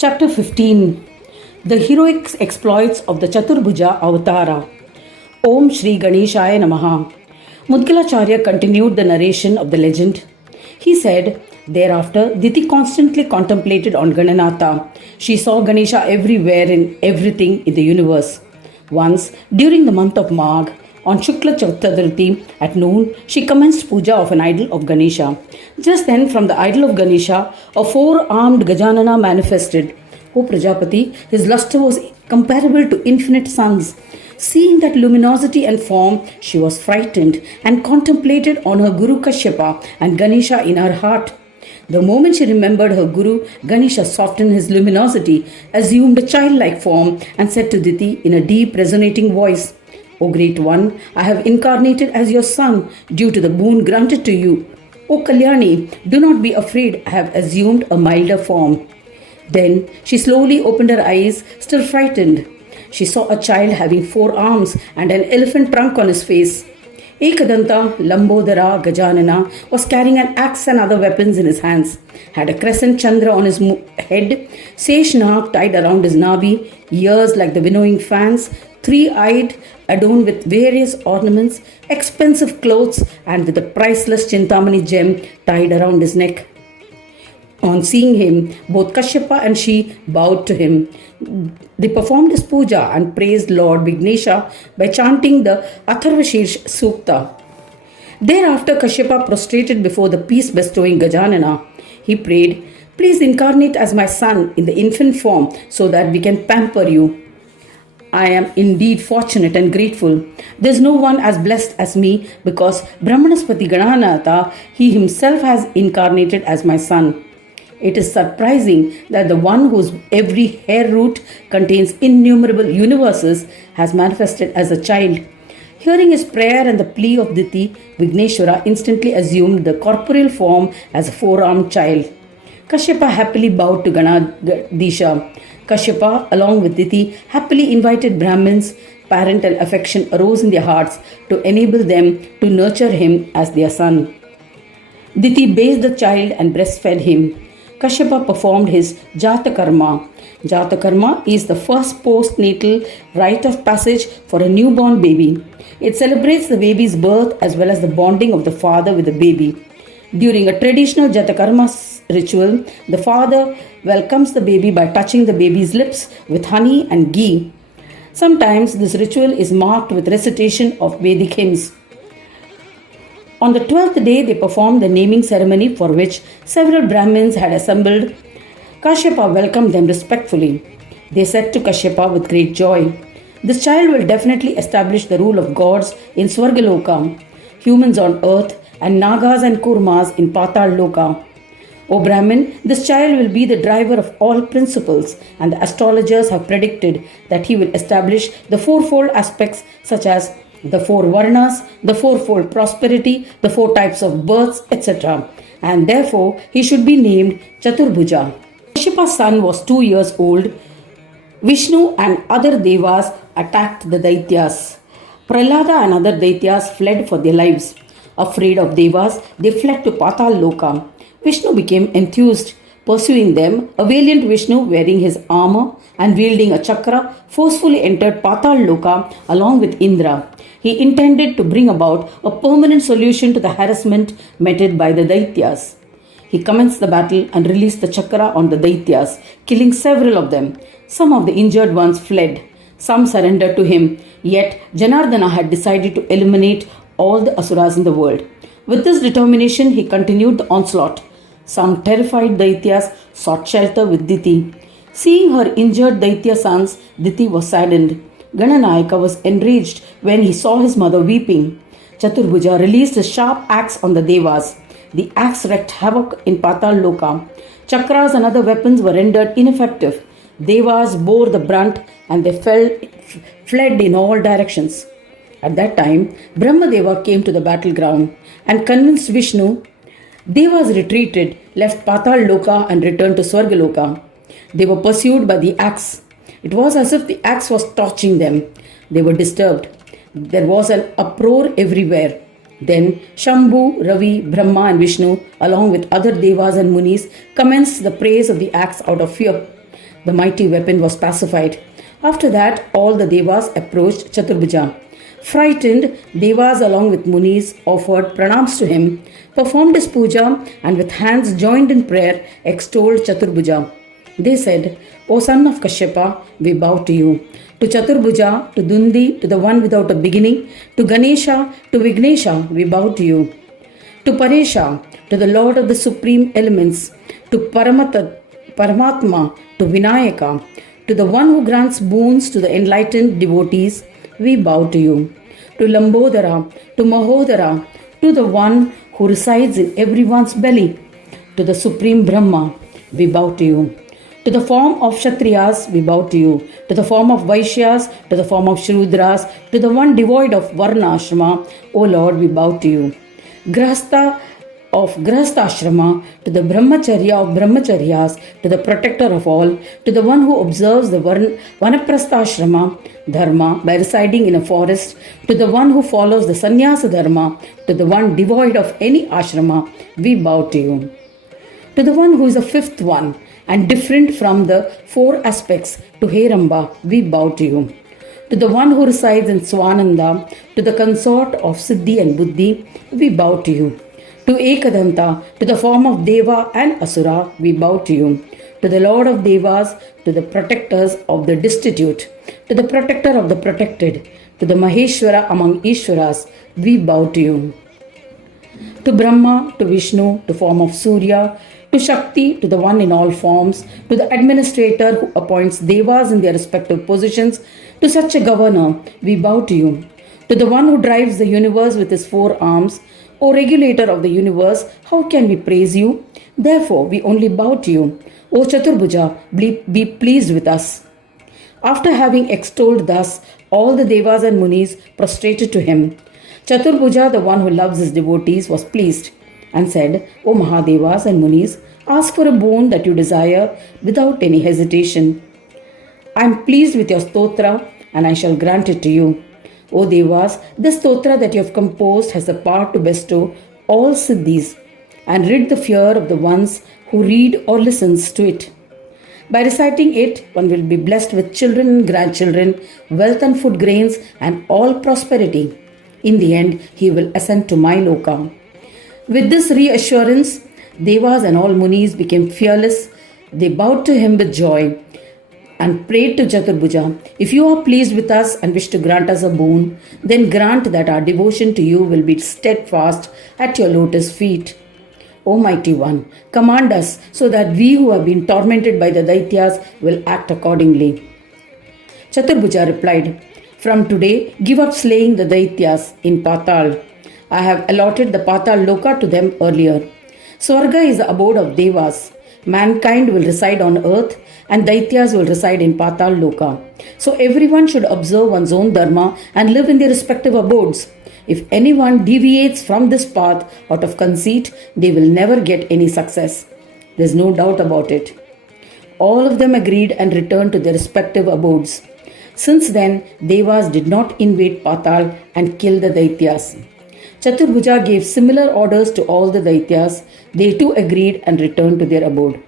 Chapter 15. The heroic exploits of the Chaturbhuja Avatara. Om Shri Ganeshaya Namaha. Mudgalacharya continued the narration of the legend. He said, thereafter, Diti constantly contemplated on Gananatha. She saw Ganesha everywhere in everything in the universe. Once, during the month of Magh, on Shukla Chaturthi at noon, she commenced puja of an idol of Ganesha. Just then, from the idol of Ganesha, a four-armed Gajanana manifested. O Prajapati, his luster was comparable to infinite suns. Seeing that luminosity and form, she was frightened and contemplated on her Guru Kashyapa and Ganesha in her heart. The moment she remembered her Guru, Ganesha softened his luminosity, assumed a childlike form, and said to Diti in a deep, resonating voice, O Great One, I have incarnated as your son due to the boon granted to you. O Kalyani, do not be afraid, I have assumed a milder form. Then she slowly opened her eyes, still frightened. She saw a child having 4 arms and an elephant trunk on his face. Ekadanta Lambodara Gajanana was carrying an axe and other weapons in his hands, had a crescent chandra on his head, Seshnag tied around his nabi, ears like the winnowing fans, 3-eyed, adorned with various ornaments, expensive clothes, and with a priceless Chintamani gem tied around his neck. On seeing him, both Kashyapa and she bowed to him. They performed his puja and praised Lord Ganesha by chanting the Atharvashirsha Sukta. Thereafter, Kashyapa prostrated before the peace-bestowing Gajanana. He prayed, please incarnate as my son in the infant form so that we can pamper you. I am indeed fortunate and grateful. There is no one as blessed as me because Brahmanaspati Gananatha, he himself has incarnated as my son. It is surprising that the one whose every hair root contains innumerable universes has manifested as a child. Hearing his prayer and the plea of Diti, Vigneshwara instantly assumed the corporeal form as a 4-armed child. Kashyapa happily bowed to Ganadisha. Kashyapa, along with Diti, happily invited Brahmins. Parental affection arose in their hearts to enable them to nurture him as their son. Diti bathed the child and breastfed him. Kashyapa performed his Jatakarma. Jatakarma is the first postnatal rite of passage for a newborn baby. It celebrates the baby's birth as well as the bonding of the father with the baby. During a traditional Jatakarma ritual, the father welcomes the baby by touching the baby's lips with honey and ghee. Sometimes this ritual is marked with recitation of Vedic hymns. On the 12th day, they performed the naming ceremony for which several Brahmins had assembled. Kashyapa welcomed them respectfully. They said to Kashyapa with great joy, this child will definitely establish the rule of gods in Swargaloka, humans on earth, and Nagas and Kurmas in Patal Loka. O Brahmin, this child will be the driver of all principles, and the astrologers have predicted that he will establish the fourfold aspects such as the 4 varnas, the fourfold prosperity, the 4 types of births, etc. And therefore, he should be named Chaturbhuja. Kashyapa's son was 2 years old. Vishnu and other devas attacked the Daityas. Prahlada and other Daityas fled for their lives. Afraid of devas, they fled to Patal Loka. Vishnu became enthused. Pursuing them, a valiant Vishnu wearing his armor and wielding a chakra forcefully entered Patal Loka along with Indra. He intended to bring about a permanent solution to the harassment meted by the Daityas. He commenced the battle and released the chakra on the Daityas, killing several of them. Some of the injured ones fled. Some surrendered to him. Yet Janardana had decided to eliminate all the asuras in the world. With this determination, he continued the onslaught. Some terrified Daityas sought shelter with Diti. Seeing her injured Daitya sons, Diti was saddened. Gananayaka was enraged when he saw his mother weeping. Chaturbhuja released his sharp axe on the devas. The axe wreaked havoc in Patal Loka. Chakras and other weapons were rendered ineffective. Devas bore the brunt and they fled in all directions. At that time, Brahmadeva came to the battleground and convinced Vishnu. Devas retreated, left Patal Loka and returned to Swargaloka. They were pursued by the axe. It was as if the axe was torching them. They were disturbed. There was an uproar everywhere. Then Shambhu, Ravi, Brahma and Vishnu, along with other devas and munis, commenced the praise of the axe out of fear. The mighty weapon was pacified. After that, all the devas approached Chaturbhuja. Frightened, devas along with munis offered pranams to him, performed his puja, and with hands joined in prayer extolled Chaturbhuja. They said, O son of Kashyapa, we bow to you. To Chaturbhuja, to Dundi, to the one without a beginning, to Ganesha, to Vignesha, we bow to you. To Paresha, to the Lord of the supreme elements, to Paramatma, to Vinayaka, to the one who grants boons to the enlightened devotees, we bow to you. To Lambodara, to Mahodara, to the one who resides in everyone's belly, to the supreme Brahma, we bow to you. To the form of Kshatriyas, we bow to you. To the form of Vaishyas, to the form of Shrudras, to the one devoid of Varna Ashrama, O Lord, we bow to you. Grahastha of Grahastha to the Brahmacharya of Brahmacharyas, to the protector of all, to the one who observes the Vanaprastha Dharma by residing in a forest, to the one who follows the Sannyasa Dharma, to the one devoid of any ashrama, we bow to you. To the one who is the fifth one and different from the four aspects, to Heramba, we bow to you. To the one who resides in Swananda, to the consort of Siddhi and Buddhi, we bow to you. To Ekadanta, to the form of Deva and Asura, we bow to you. To the Lord of Devas, to the protectors of the destitute, to the protector of the protected, to the Maheshwara among Ishwaras, we bow to you. To Brahma, to Vishnu, to form of Surya, to Shakti, to the one in all forms, to the administrator who appoints Devas in their respective positions, to such a governor, we bow to you. To the one who drives the universe with his four arms, O regulator of the universe, how can we praise you? Therefore, we only bow to you. O Chaturbhuja, be pleased with us. After having extolled thus, all the Devas and Munis prostrated to him. Chaturbhuja, the one who loves his devotees, was pleased and said, O Mahadevas and Munis, ask for a boon that you desire without any hesitation. I am pleased with your stotra and I shall grant it to you. O Devas, this stotra that you have composed has the power to bestow all siddhis and rid the fear of the ones who read or listens to it. By reciting it, one will be blessed with children and grandchildren, wealth and food grains, and all prosperity. In the end, he will ascend to my loka. With this reassurance, Devas and all Munis became fearless. They bowed to him with joy and prayed to Chaturbhuja, if you are pleased with us and wish to grant us a boon, then grant that our devotion to you will be steadfast at your lotus feet. O Mighty One, command us so that we who have been tormented by the Daityas will act accordingly. Chaturbhuja replied, from today, give up slaying the Daityas in Patal. I have allotted the Patal Loka to them earlier. Swarga is the abode of Devas. Mankind will reside on earth and Daityas will reside in Patal Loka. So everyone should observe one's own dharma and live in their respective abodes. If anyone deviates from this path out of conceit, they will never get any success. There's no doubt about it. All of them agreed and returned to their respective abodes. Since then, Devas did not invade Patal and kill the Daityas. Chaturbhuja gave similar orders to all the Daityas. They too agreed and returned to their abode.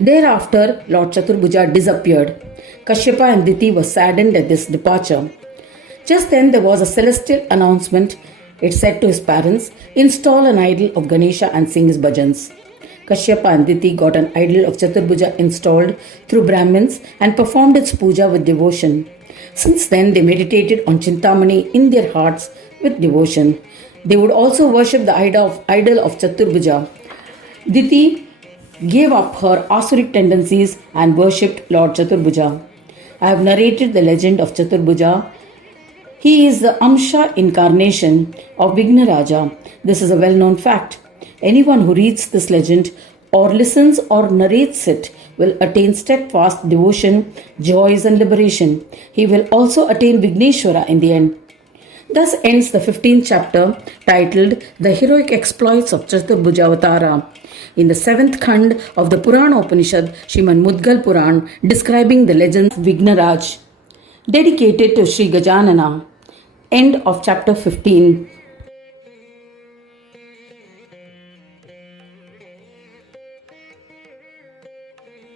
Thereafter, Lord Chaturbhuja disappeared. Kashyapa and Diti were saddened at this departure. Just then there was a celestial announcement. It said to his parents, install an idol of Ganesha and sing his bhajans. Kashyapa and Diti got an idol of Chaturbhuja installed through Brahmins and performed its puja with devotion. Since then they meditated on Chintamani in their hearts with devotion. They would also worship the idol of Chaturbhuja. Diti gave up her asuric tendencies and worshipped Lord Chaturbhuja. I have narrated the legend of Chaturbhuja. He is the Amsha incarnation of Vignaraja. This is a well-known fact. Anyone who reads this legend or listens or narrates it will attain steadfast devotion, joys and liberation. He will also attain Vigneshwara in the end. Thus ends the 15th chapter titled The Heroic Exploits of Chaturbhuja Avatara. In the 7th Khand of the Purana Upanishad, Srimad Mudgal Puran, describing the legends of Vignaraj. Dedicated to Sri Gajanana. End of chapter 15.